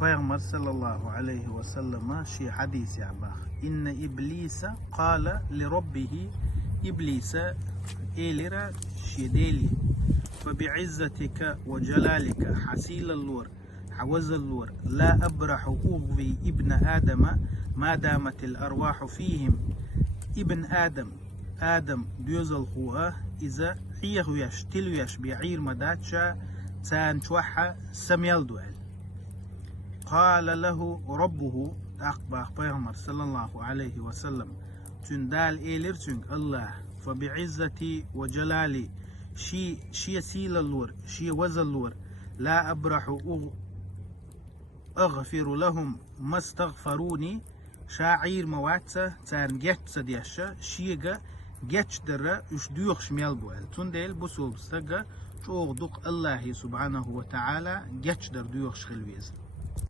Peygamber sallallahu aleyhi ve sellem şi hadis ya inne iblisa qala li rabbihi iblisa elira şideli fe bi'izzetika ve celalika hasil allur حوز اللور لا أبرح أغوي ابن آدم ما دامت الأرواح فيهم ابن آدم ديوزل خوها إذا حيه يش تلو يش بعير مداتشا تان شوحة سميل دوال قال له ربه أقبح بيغمر صلى الله عليه وسلم تندال إيلر تنك الله فبعزتي وجلالي شي سيل اللور شي وزل اللور لا أبرح أغفر لهم ما استغفروني شاعير مواتسا تان جتسا ديشا شيغا جتش درا اش دوخ شميل بوال تندل بسول بستغا شوغ دوق الله سبحانه وتعالى جتش در دوخ شخلويز